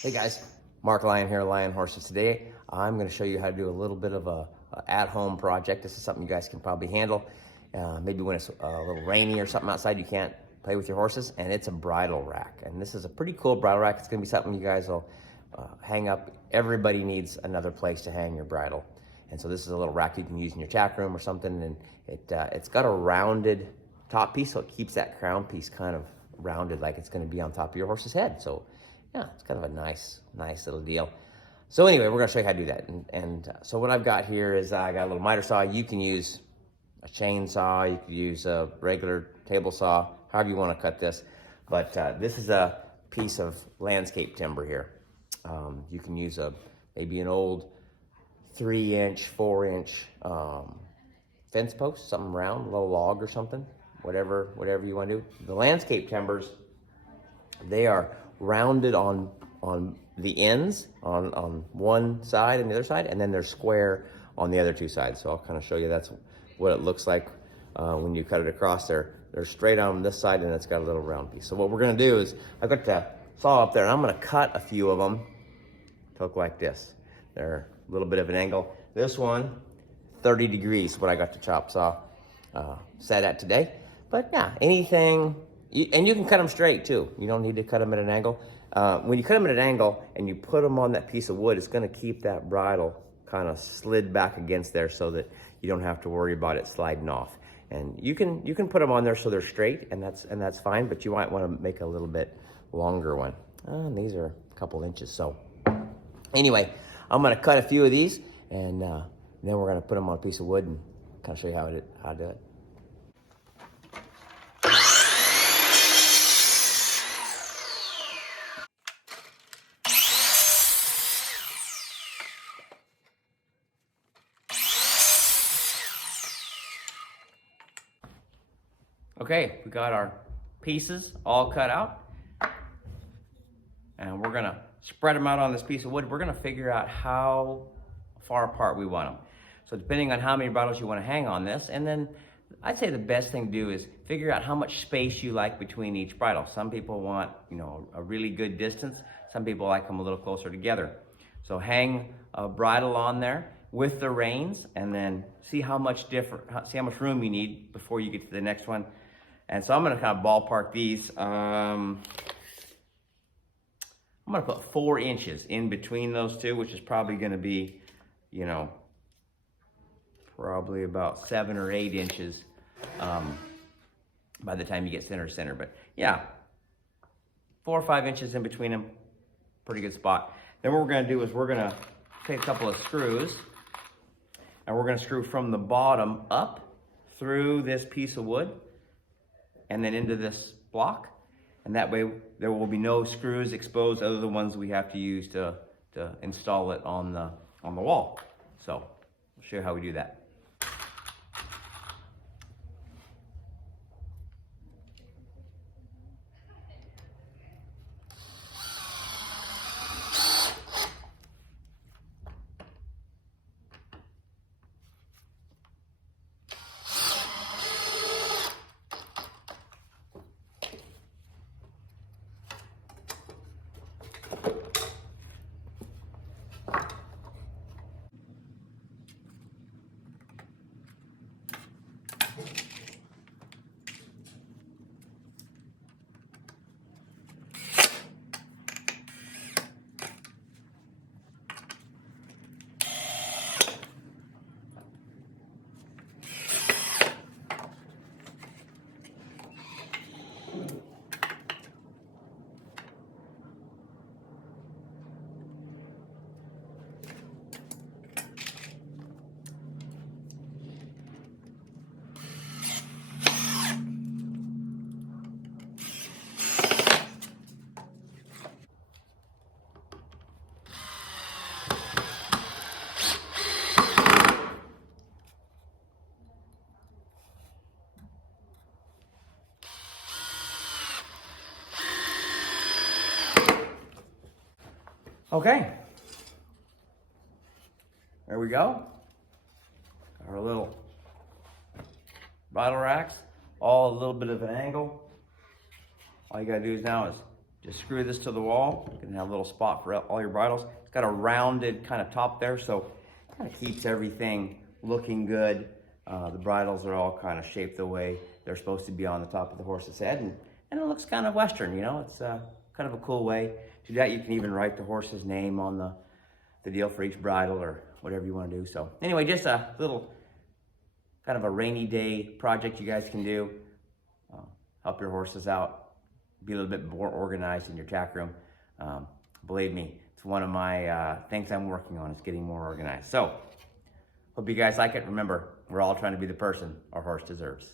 Hey guys, Mark Lyon here, Lion Horses. Today I'm going to show you how to do a little bit of a at-home project. This is something you guys can probably handle. Maybe when it's a little rainy or something outside, you can't play with your horses, and it's a bridle rack. And this is a pretty cool bridle rack. It's going to be something you guys will hang up. Everybody needs another place to hang your bridle. And so this is a little rack you can use in your tack room or something, and it's got a rounded top piece, so it keeps that crown piece kind of rounded like it's going to be on top of your horse's head. So yeah, it's kind of a nice little deal. So anyway, we're gonna show you how to do that. So what I've got here is I got a little miter saw. You can use a chainsaw, you could use a regular table saw, however you wanna cut this. But this is a piece of landscape timber here. You can use maybe an old 3-inch, 4-inch fence post, something round, a little log or something, whatever you wanna do. The landscape timbers, they are rounded on the ends on one side and the other side, and then they're square on the other two sides. So I'll kind of show you that's what it looks like when you cut it across there. They're straight on this side, and it's got a little round piece. So what we're gonna do is, I've got the saw up there, and I'm gonna cut a few of them to look like this. They're a little bit of an angle. This one, 30 degrees, what I got the chop saw set at today. But yeah, anything, and you can cut them straight too. You don't need to cut them at an angle. When you cut them at an angle and you put them on that piece of wood, it's gonna keep that bridle kind of slid back against there so that you don't have to worry about it sliding off. And you can put them on there so they're straight, and that's fine, but you might wanna make a little bit longer one. These are a couple inches, so. Anyway, I'm gonna cut a few of these, and then we're gonna put them on a piece of wood and kind of show you how to do it. Okay, we got our pieces all cut out, and we're gonna spread them out on this piece of wood. We're gonna figure out how far apart we want them. So depending on how many bridles you wanna hang on this, and then I'd say the best thing to do is figure out how much space you like between each bridle. Some people want, a really good distance. Some people like them a little closer together. So hang a bridle on there with the reins, and then see how much room you need before you get to the next one. And so I'm gonna kind of ballpark these. I'm gonna put 4 inches in between those two, which is probably gonna be, probably about 7 or 8 inches by the time you get center to center. But yeah, 4 or 5 inches in between them, pretty good spot. Then what we're gonna do is we're gonna take a couple of screws, and we're gonna screw from the bottom up through this piece of wood and then into this block. And that way there will be no screws exposed other than the ones we have to use to install it on the wall. So I'll show you how we do that. Okay, there we go. Our little bridle racks, all a little bit of an angle. All you gotta do is now is just screw this to the wall. You can have a little spot for all your bridles. It's got a rounded kind of top there, so it kind of keeps everything looking good. The bridles are all kind of shaped the way they're supposed to be on the top of the horse's head, and it looks kind of Western, you know? It's kind of a cool way to do that. You can even write the horse's name on the deal for each bridle or whatever you want to do. So anyway, just a little kind of a rainy day project you guys can do. Help your horses out, be a little bit more organized in your tack room. Believe me, it's one of my things I'm working on, is getting more organized. So hope you guys like it. Remember, we're all trying to be the person our horse deserves.